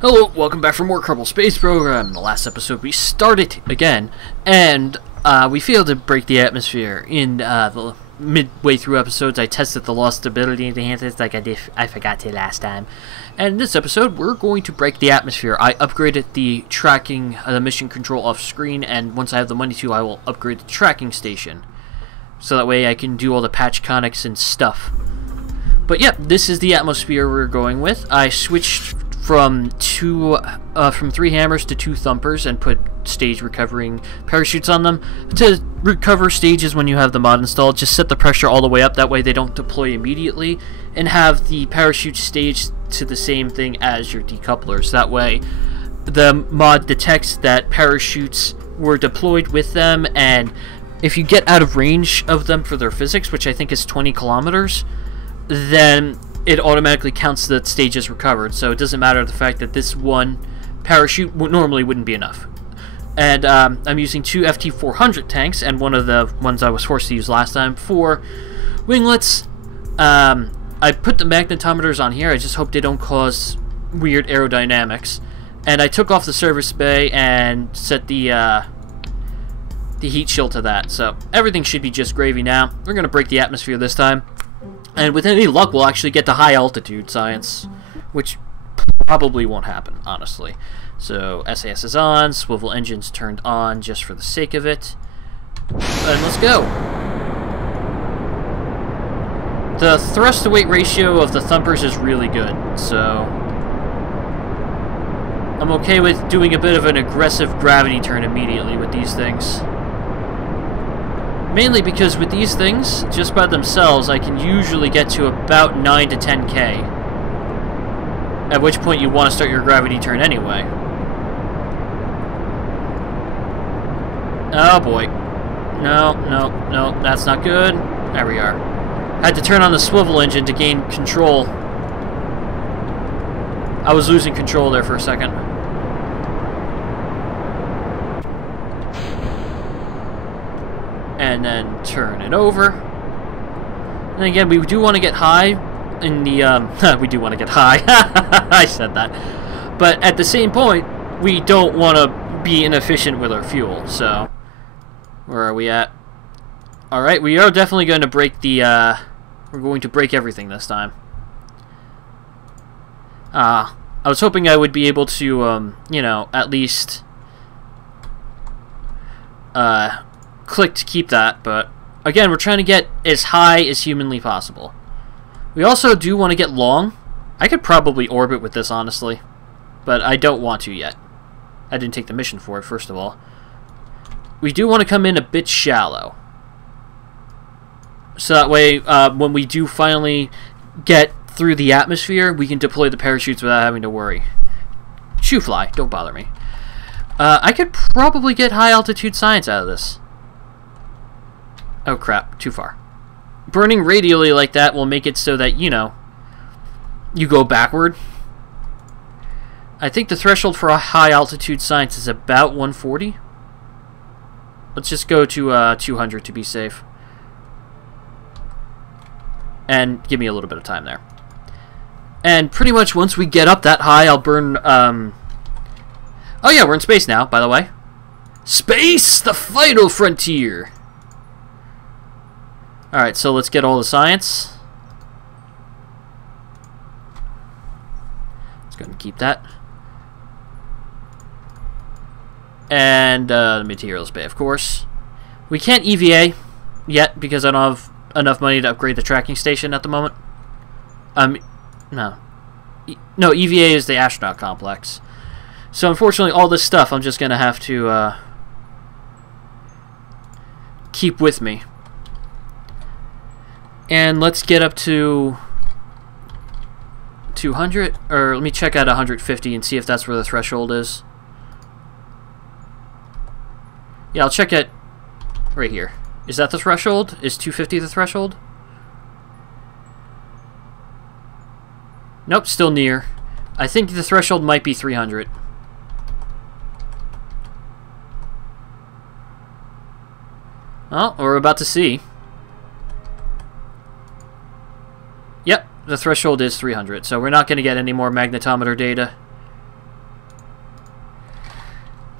Hello, welcome back for more Kerbal Space Program. In the last episode we started again, and we failed to break the atmosphere. In the midway through episodes I tested the lost stability enhancers like I forgot to last time. And in this episode we're going to break the atmosphere. I upgraded the tracking, the mission control off screen, and once I have the money to I will upgrade the tracking station. So that way I can do all the patch conics and stuff. But yeah, this is the atmosphere we're going with. I switched from 3 hammers to 2 thumpers and put stage recovering parachutes on them. To recover stages when you have the mod installed, just set the pressure all the way up, that way they don't deploy immediately, and have the parachute stage to the same thing as your decouplers. That way the mod detects that parachutes were deployed with them, and if you get out of range of them for their physics, which I think is 20 kilometers, then it automatically counts the stages recovered, so it doesn't matter the fact that this one parachute normally wouldn't be enough. And I'm using 2 FT400 tanks, and one of the ones I was forced to use last time for winglets. I put the magnetometers on here, I just hope they don't cause weird aerodynamics. And I took off the service bay and set the heat shield to that, so everything should be just gravy now. We're going to break the atmosphere this time. And with any luck, we'll actually get to high altitude science, which probably won't happen, honestly. So, SAS is on, swivel engines turned on just for the sake of it. And let's go! The thrust-to-weight ratio of the thumpers is really good, so I'm okay with doing a bit of an aggressive gravity turn immediately with these things. Mainly because with these things, just by themselves, I can usually get to about 9 to 10k. At which point you want to start your gravity turn anyway. Oh boy. No, that's not good. There we are. Had to turn on the swivel engine to gain control. I was losing control there for a second. And then turn it over. And again, we do want to get high in the, we do want to get high. I said that. But at the same point, we don't want to be inefficient with our fuel, so where are we at? Alright, we are definitely going to break the, we're going to break everything this time. I was hoping I would be able to, you know, at least, click to keep that, but again, we're trying to get as high as humanly possible. We also do want to get long. I could probably orbit with this, honestly, but I don't want to yet. I didn't take the mission for it, first of all. We do want to come in a bit shallow, so that way when we do finally get through the atmosphere, we can deploy the parachutes without having to worry. Shoo fly, don't bother me. I could probably get high altitude science out of this. Oh crap, too far. Burning radially like that will make it so that, you know, you go backward. I think the threshold for a high altitude science is about 140. Let's just go to 200 to be safe. And give me a little bit of time there. And pretty much once we get up that high, I'll burn, oh yeah, we're in space now, by the way. Space! The final frontier! Alright, so let's get all the science. Let's go and keep that. And the materials bay, of course. We can't EVA yet because I don't have enough money to upgrade the tracking station at the moment. No. No, EVA is the astronaut complex. So unfortunately, all this stuff I'm just going to have to keep with me. And let's get up to 200, or let me check out 150 and see if that's where the threshold is. Yeah, I'll check it right here. Is that the threshold? Is 250 the threshold? Nope, still near. I think the threshold might be 300. Well, we're about to see. Yep, the threshold is 300, so we're not going to get any more magnetometer data.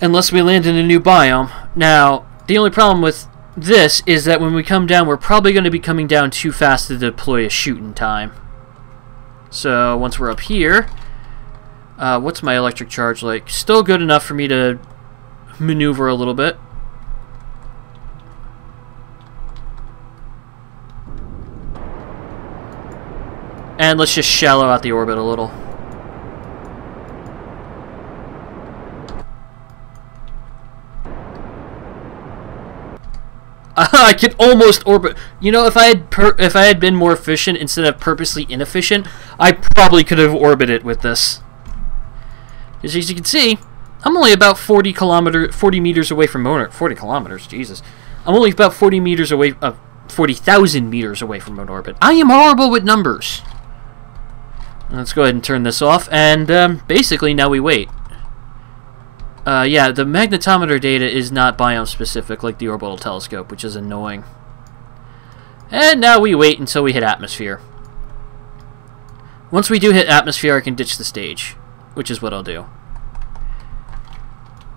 unless we land in a new biome. Now, the only problem with this is that when we come down, we're probably going to be coming down too fast to deploy a shooting time. So once we're up here, what's my electric charge like? Still good enough for me to maneuver a little bit. And let's just shallow out the orbit a little. I could almost orbit. You know, if I had been more efficient instead of purposely inefficient, I probably could have orbited with this. As you can see, I'm only about 40 meters away from 40 kilometers. Jesus, I'm only about 40 meters away. 40,000 meters away from moon orbit. I am horrible with numbers. Let's go ahead and turn this off, and basically now we wait. Yeah, the magnetometer data is not biome-specific like the orbital telescope, which is annoying. And now we wait until we hit atmosphere. Once we do hit atmosphere, I can ditch the stage, which is what I'll do.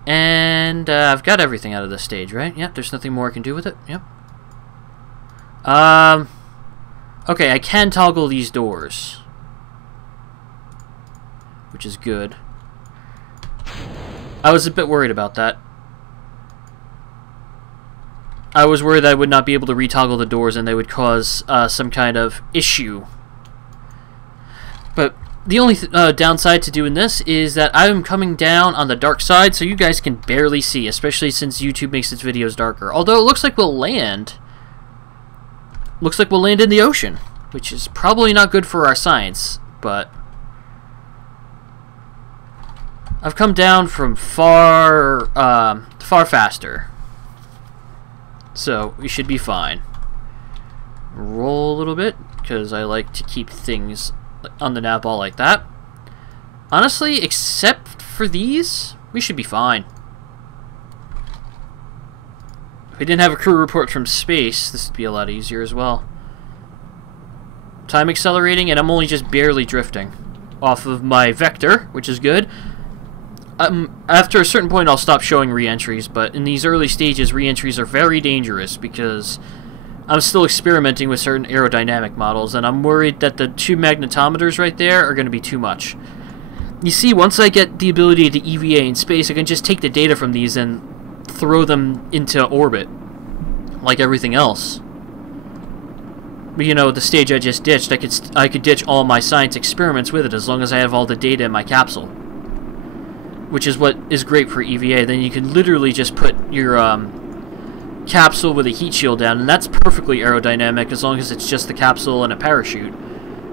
And I've got everything out of this stage, right? Yep, there's nothing more I can do with it. Yep. Okay, I can toggle these doors, which is good. I was a bit worried about that. I was worried that I would not be able to retoggle the doors and they would cause some kind of issue. But the only downside to doing this is that I'm coming down on the dark side, so you guys can barely see, especially since YouTube makes its videos darker. Although it looks like we'll land. Looks like we'll land in the ocean, which is probably not good for our science, but I've come down from far faster, so we should be fine. Roll a little bit, because I like to keep things on the nav ball like that. Honestly, except for these, we should be fine. If we didn't have a crew report from space, this would be a lot easier as well. Time accelerating, and I'm only just barely drifting off of my vector, which is good. After a certain point, I'll stop showing re-entries, but in these early stages, re-entries are very dangerous because I'm still experimenting with certain aerodynamic models, and I'm worried that the 2 magnetometers right there are going to be too much. You see, once I get the ability to EVA in space, I can just take the data from these and throw them into orbit, like everything else. But you know, the stage I just ditched, I could ditch all my science experiments with it as long as I have all the data in my capsule, which is what is great for EVA. Then you can literally just put your capsule with a heat shield down, and that's perfectly aerodynamic as long as it's just the capsule and a parachute.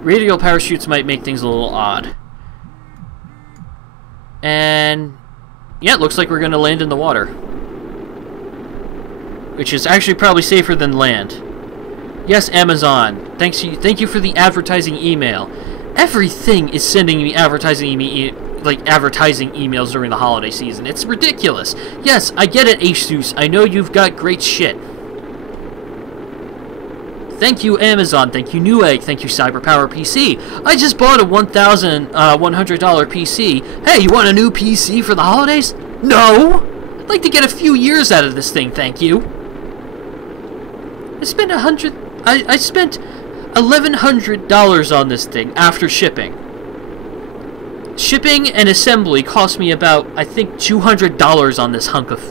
Radial parachutes might make things a little odd. And yeah, it looks like we're going to land in the water, which is actually probably safer than land. Yes, Amazon. Thank you for the advertising email. Everything is sending me advertising emails during the holiday season. It's ridiculous. Yes, I get it, Asus. I know you've got great shit. Thank you, Amazon. Thank you, Newegg. Thank you, CyberPower PC. I just bought a $1,100 PC. Hey, you want a new PC for the holidays? No! I'd like to get a few years out of this thing, thank you. I spent $1,100 on this thing after shipping. Shipping and assembly cost me about, I think, $200 on this hunk of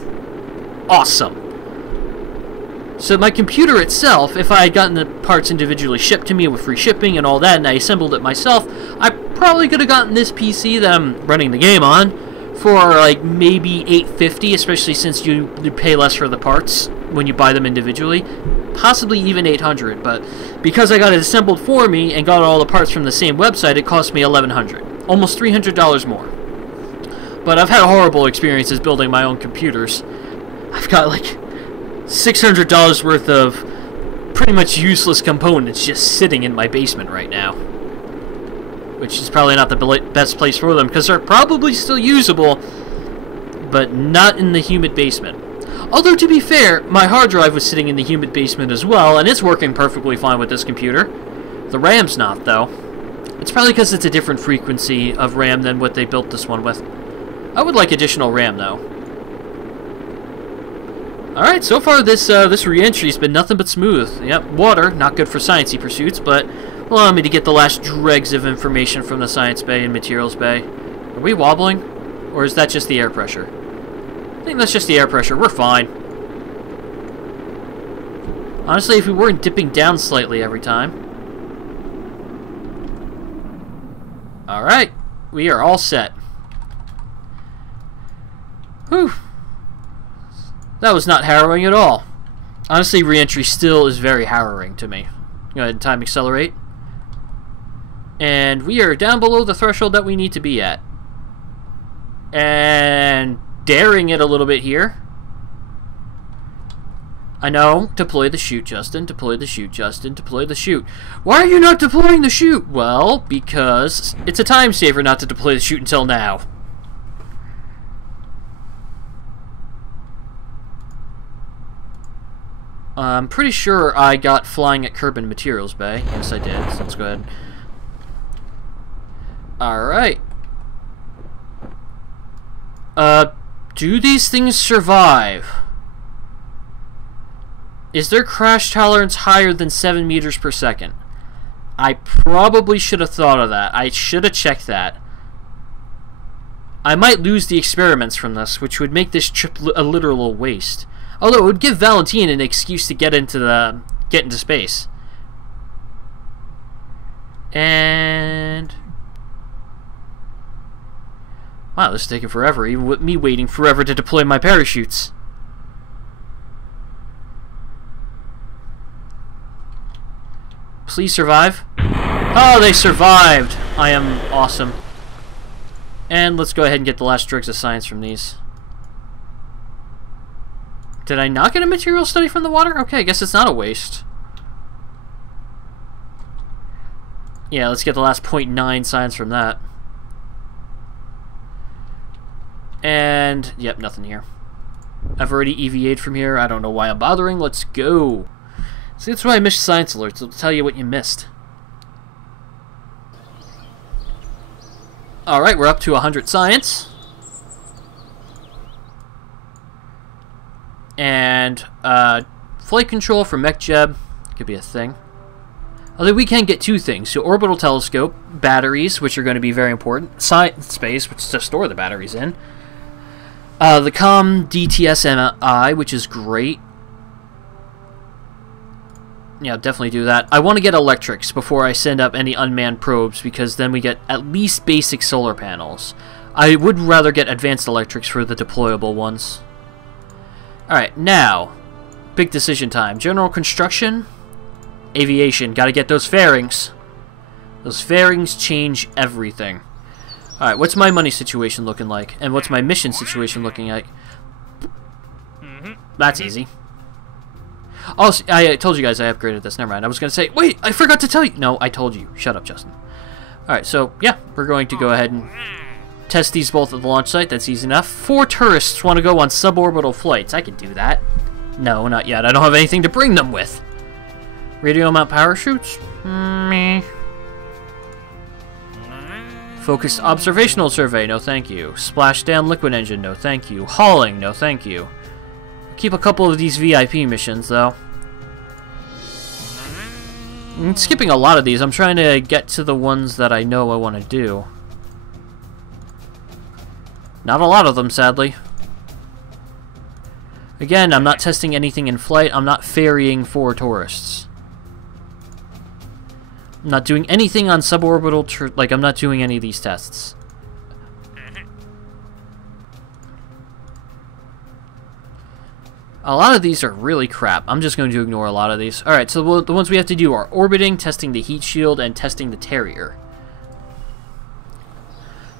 awesome. So my computer itself, if I had gotten the parts individually shipped to me with free shipping and all that, and I assembled it myself, I probably could have gotten this PC that I'm running the game on for like maybe $850, especially since you pay less for the parts when you buy them individually. Possibly even $800, but because I got it assembled for me and got all the parts from the same website, it cost me $1,100. Almost $300 more. But I've had horrible experiences building my own computers. I've got like $600 worth of pretty much useless components just sitting in my basement right now, which is probably not the best place for them because they're probably still usable, but not in the humid basement. Although, to be fair, my hard drive was sitting in the humid basement as well, and it's working perfectly fine with this computer. The RAM's not, though. It's probably because it's a different frequency of RAM than what they built this one with. I would like additional RAM, though. Alright, so far this re-entry's been nothing but smooth. Yep, water, not good for sciencey pursuits, but allow me to get the last dregs of information from the science bay and materials bay. Are we wobbling? Or is that just the air pressure? I think that's just the air pressure. We're fine. Honestly, if we weren't dipping down slightly every time. Alright, we are all set. Whew. That was not harrowing at all. Honestly, re-entry still is very harrowing to me. Go ahead and time accelerate. And we are down below the threshold that we need to be at. And daring it a little bit here. I know. Deploy the chute, Justin. Deploy the chute, Justin. Deploy the chute. Why are you not deploying the chute? Well, because it's a time saver not to deploy the chute until now. I'm pretty sure I got flying at Kerbal Materials Bay. Yes, I did. So let's go ahead. Alright. Do these things survive? Is their crash tolerance higher than 7 meters per second? I probably should have thought of that. I should have checked that. I might lose the experiments from this, which would make this trip a literal waste. Although it would give Valentine an excuse to get into space. And wow, this is taking forever, even with me waiting forever to deploy my parachutes. Please survive. Oh, they survived. I am awesome. And let's go ahead and get the last dregs of science from these. Did I not get a material study from the water? Okay, I guess it's not a waste. Yeah, let's get the last 0.9 science from that. And, yep, nothing here. I've already EVA'd from here. I don't know why I'm bothering. Let's go. See, that's why I missed science alerts. It'll tell you what you missed. Alright, we're up to 100 science. And, flight control for Mechjeb could be a thing. Although we can get two things. So, orbital telescope, batteries, which are going to be very important. Science space, which is to store the batteries in. The COM DTSMI, which is great. Yeah, definitely do that. I want to get electrics before I send up any unmanned probes, because then we get at least basic solar panels. I would rather get advanced electrics for the deployable ones. Alright, now, big decision time. General construction, aviation. Gotta get those fairings. Those fairings change everything. Alright, what's my money situation looking like? And what's my mission situation looking like? That's easy. Oh, I told you guys I upgraded this. Never mind. I was going to say, wait, I forgot to tell you. No, I told you. Shut up, Justin. Alright, so, yeah, we're going to go ahead and test these both at the launch site. That's easy enough. 4 tourists want to go on suborbital flights. I can do that. No, not yet. I don't have anything to bring them with. Radio mount parachutes? Meh. Focused observational survey? No, thank you. Splashdown liquid engine? No, thank you. Hauling? No, thank you. Keep a couple of these VIP missions, though. I'm skipping a lot of these. I'm trying to get to the ones that I know I want to do. Not a lot of them, sadly. Again, I'm not testing anything in flight. I'm not ferrying for tourists. I'm not doing anything on suborbital... like, I'm not doing any of these tests. A lot of these are really crap. I'm just going to ignore a lot of these. Alright, so the ones we have to do are orbiting, testing the heat shield, and testing the Terrier.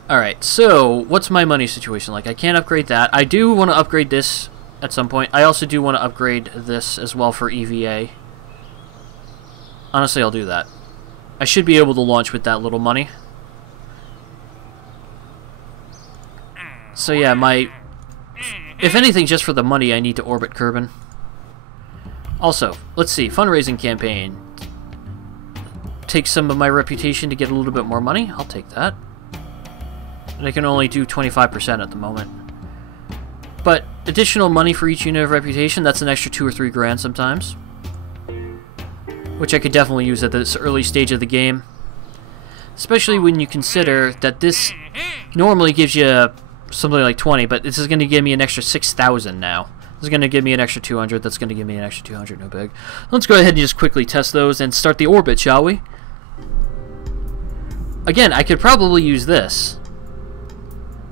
Alright, so what's my money situation like? I can't upgrade that. I do want to upgrade this at some point. I also do want to upgrade this as well for EVA. Honestly, I'll do that. I should be able to launch with that little money. So yeah, if anything, just for the money, I need to orbit Kerbal. Also, let's see, fundraising campaign. Take some of my reputation to get a little bit more money. I'll take that. And I can only do 25% at the moment. But additional money for each unit of reputation. That's an extra 2 or 3 grand sometimes, which I could definitely use at this early stage of the game. Especially when you consider that this normally gives you something like 20, but this is going to give me an extra 6,000 now. This is going to give me an extra 200. That's going to give me an extra 200. No big. Let's go ahead and just quickly test those and start the orbit, shall we? Again, I could probably use this,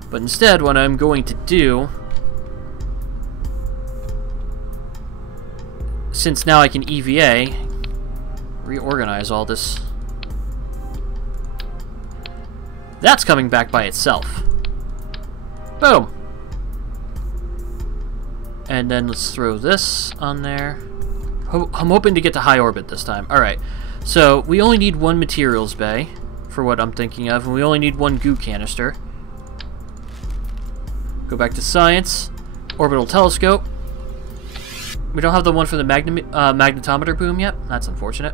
but instead what I'm going to do, since now I can EVA, reorganize all this. That's coming back by itself. Boom! And then let's throw this on there. I'm hoping to get to high orbit this time. Alright, so we only need 1 materials bay, for what I'm thinking of, and we only need 1 goo canister. Go back to science. Orbital telescope. We don't have the one for the magnetometer boom yet. That's unfortunate.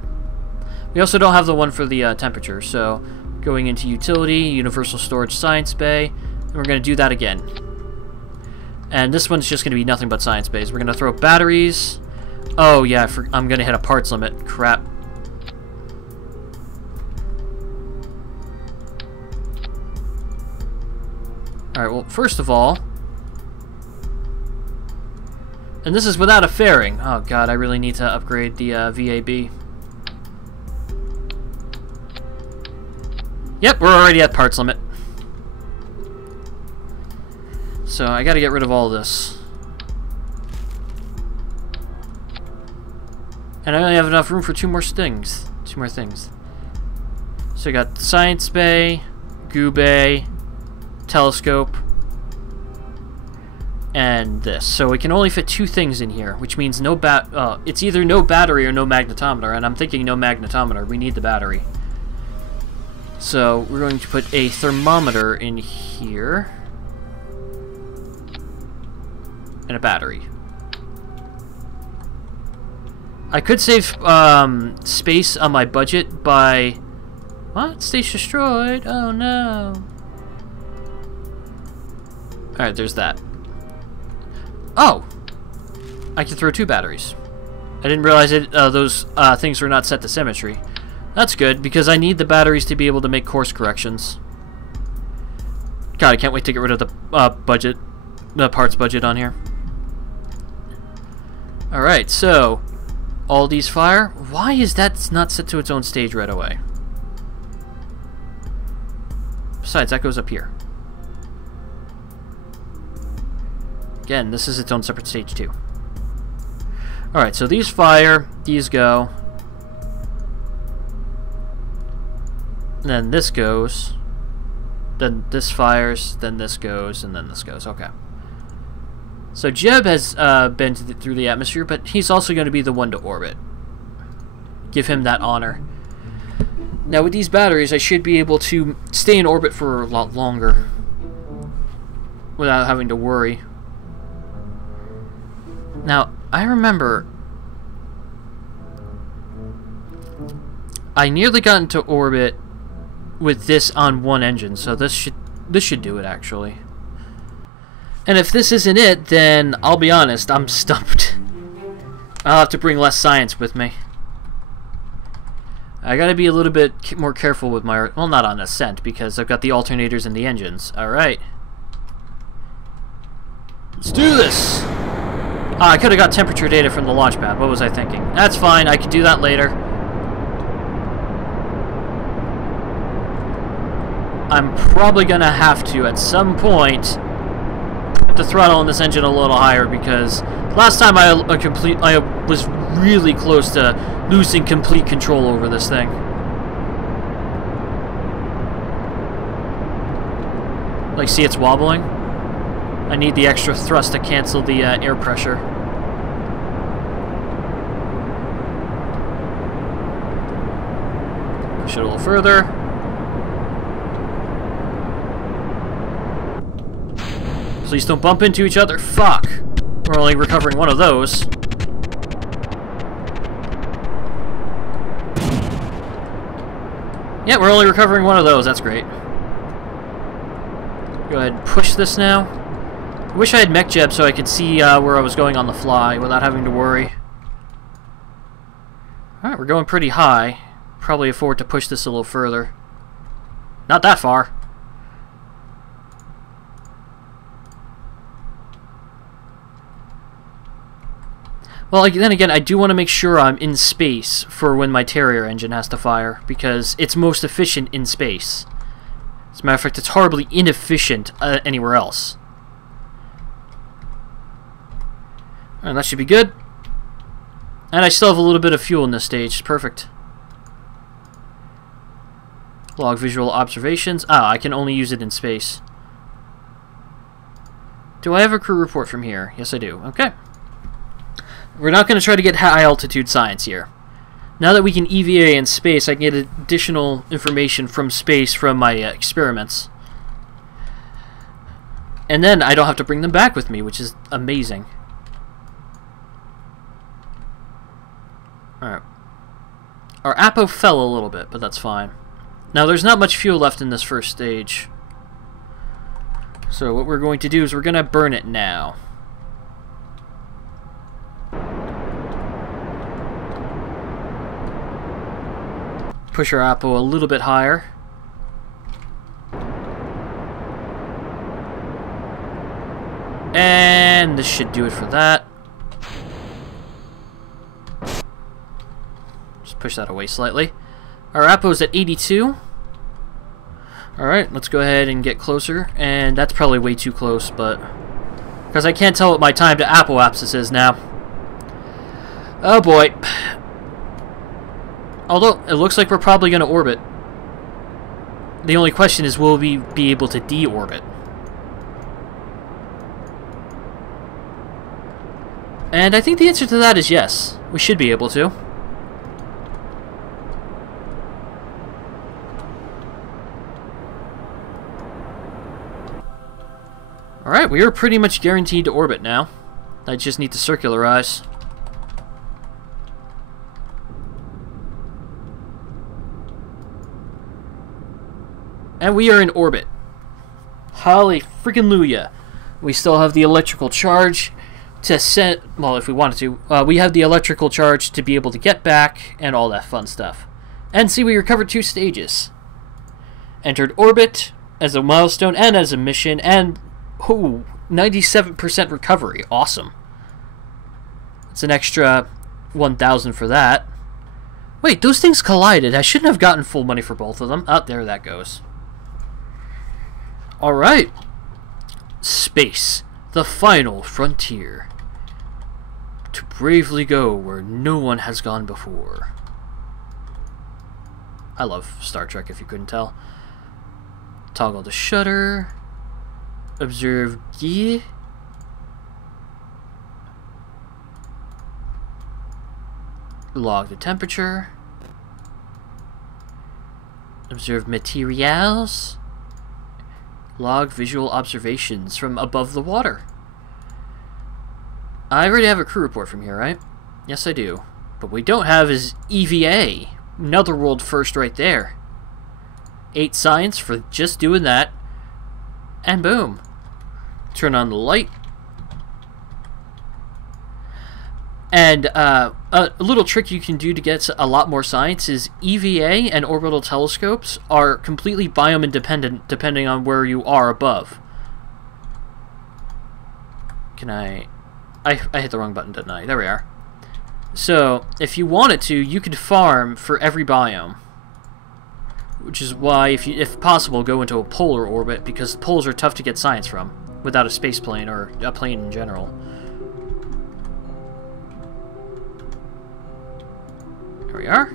We also don't have the one for the temperature, so going into utility, universal storage science bay, and we're going to do that again. And this one's just going to be nothing but science bays. We're going to throw batteries. Oh yeah, I'm going to hit a parts limit. Crap. Alright, well, first of all, and this is without a fairing. Oh god, I really need to upgrade the VAB. Yep, we're already at parts limit. So I gotta get rid of all this. And I only have enough room for 2 more things. So I got science bay, goo bay, telescope, and this. So we can only fit 2 things in here, which means no it's either no battery or no magnetometer, and I'm thinking no magnetometer. We need the battery. So we're going to put a thermometer in here and a battery. I could save space on my budget by... What? Stage destroyed? Oh no. Alright, there's that. Oh! I can throw 2 batteries. I didn't realize those things were not set to symmetry. That's good, because I need the batteries to be able to make course corrections. God, I can't wait to get rid of the parts budget on here. Alright, so all these fire. Why is that not set to its own stage right away? Besides, that goes up here. Again, this is its own separate stage too. Alright, so these fire, these go. Then this goes. Then this fires, then this goes, and then this goes. Okay. So Jeb has been through the atmosphere, but he's also going to be the one to orbit. Give him that honor. Now with these batteries, I should be able to stay in orbit for a lot longer without having to worry. Now, I remember I nearly got into orbit with this on 1 engine, so this should do it actually. And if this isn't it, then I'll be honest, I'm stumped. I'll have to bring less science with me. I gotta be a little bit more careful with my... Well, not on ascent, because I've got the alternators and the engines. Alright. Let's do this! I could have got temperature data from the launch pad. What was I thinking? That's fine, I could do that later. I'm probably gonna have to, at some point, put the throttle on this engine a little higher, because last time I was really close to losing complete control over this thing. Like, see, it's wobbling? I need the extra thrust to cancel the air pressure. Push it a little further. Please don't bump into each other. Fuck! We're only recovering 1 of those. Yeah, we're only recovering 1 of those. That's great. Go ahead and push this now. I wish I had Mechjeb so I could see where I was going on the fly without having to worry. Alright, we're going pretty high. Probably afford to push this a little further. Not that far. Well, then again, I do want to make sure I'm in space for when my Terrier engine has to fire, because it's most efficient in space. As a matter of fact, it's horribly inefficient anywhere else. And that should be good. And I still have a little bit of fuel in this stage. Perfect. Log visual observations. Ah, I can only use it in space. Do I have a crew report from here? Yes, I do. Okay. We're not going to try to get high altitude science here. Now that we can EVA in space, I can get additional information from space from my experiments. And then I don't have to bring them back with me, which is amazing. Alright. Our Apo fell a little bit, but that's fine. Now, there's not much fuel left in this first stage. So what we're going to do is we're going to burn it now. Push our Apo a little bit higher. And this should do it for that. Just push that away slightly. Our Apo's at 82. Alright, let's go ahead and get closer. And that's probably way too close, but... because I can't tell what my time to apoapsis is now. Oh boy. Although, it looks like we're probably going to orbit. The only question is, will we be able to deorbit? And I think the answer to that is yes. We should be able to. Alright, we are pretty much guaranteed to orbit now. I just need to circularize. And we are in orbit. Holy freaking Luya. We still have the electrical charge to send... well, if we wanted to. We have the electrical charge to be able to get back and all that fun stuff. And see, we recovered 2 stages. Entered orbit as a milestone and as a mission. And, ooh, 97% recovery. Awesome. It's an extra 1,000 for that. Wait, those things collided. I shouldn't have gotten full money for both of them. Oh, there that goes. Alright. Space. The final frontier. To bravely go where no one has gone before. I love Star Trek, if you couldn't tell. Toggle the shutter. Observe gear. Log the temperature. Observe materials. Log visual observations from above the water. I already have a crew report from here, right? Yes, I do. But we don't have his EVA. Another world first right there. 8 science for just doing that. And boom. Turn on the light. And a little trick you can do to get a lot more science is EVA and orbital telescopes are completely biome independent depending on where you are above. Can I hit the wrong button, didn't I? There we are. So, if you wanted to, you could farm for every biome. Which is why, if possible, go into a polar orbit, because poles are tough to get science from without a space plane or a plane in general. There we are.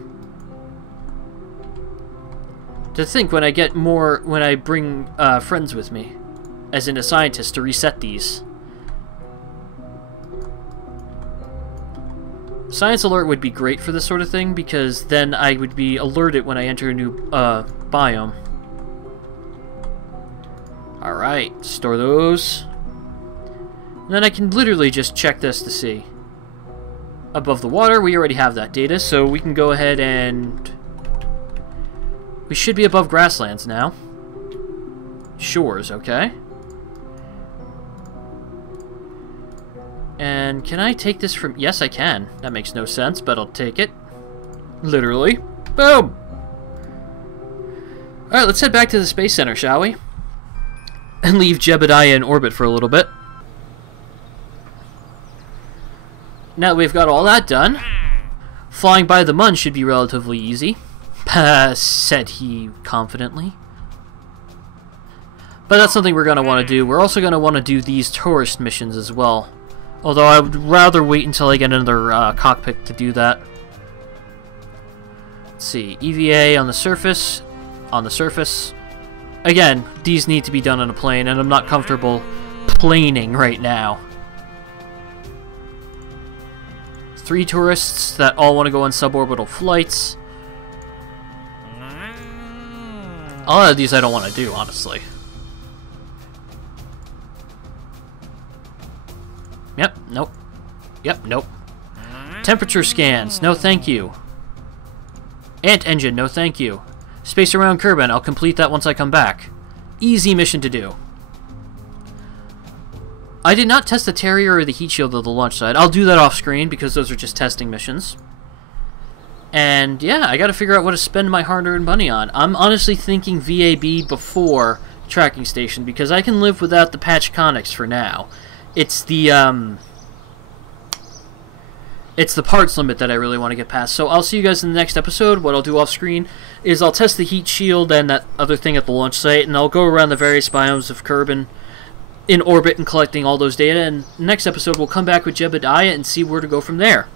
To think when I bring friends with me, as in a scientist, to reset these. Science alert would be great for this sort of thing, because then I would be alerted when I enter a new biome. Alright, store those. And then I can literally just check this to see. Above the water, we already have that data, so we can go ahead and... we should be above grasslands now. Shores, okay. And can I take this from... Yes, I can. That makes no sense, but I'll take it. Literally. Boom! Alright, let's head back to the Space Center, shall we? And leave Jebediah in orbit for a little bit. Now that we've got all that done, flying by the Mun should be relatively easy, said he confidently. But that's something we're going to want to do. We're also going to want to do these tourist missions as well. Although I would rather wait until I get another cockpit to do that. Let's see, EVA on the surface. On the surface. Again, these need to be done on a plane, and I'm not comfortable planing right now. 3 tourists that all want to go on suborbital flights. A lot of these I don't want to do, honestly. Yep, nope. Yep, nope. Temperature scans, no thank you. Ant engine, no thank you. Space around Kerbin, I'll complete that once I come back. Easy mission to do. I did not test the Terrier or the heat shield of the launch site. I'll do that off screen because those are just testing missions. And yeah, I gotta figure out what to spend my hard-earned money on. I'm honestly thinking VAB before tracking station because I can live without the patch conics for now. It's the parts limit that I really want to get past. So I'll see you guys in the next episode. What I'll do off screen is I'll test the heat shield and that other thing at the launch site, and I'll go around the various biomes of Kerbin in orbit and collecting all those data. And next episode we'll come back with Jebediah and see where to go from there.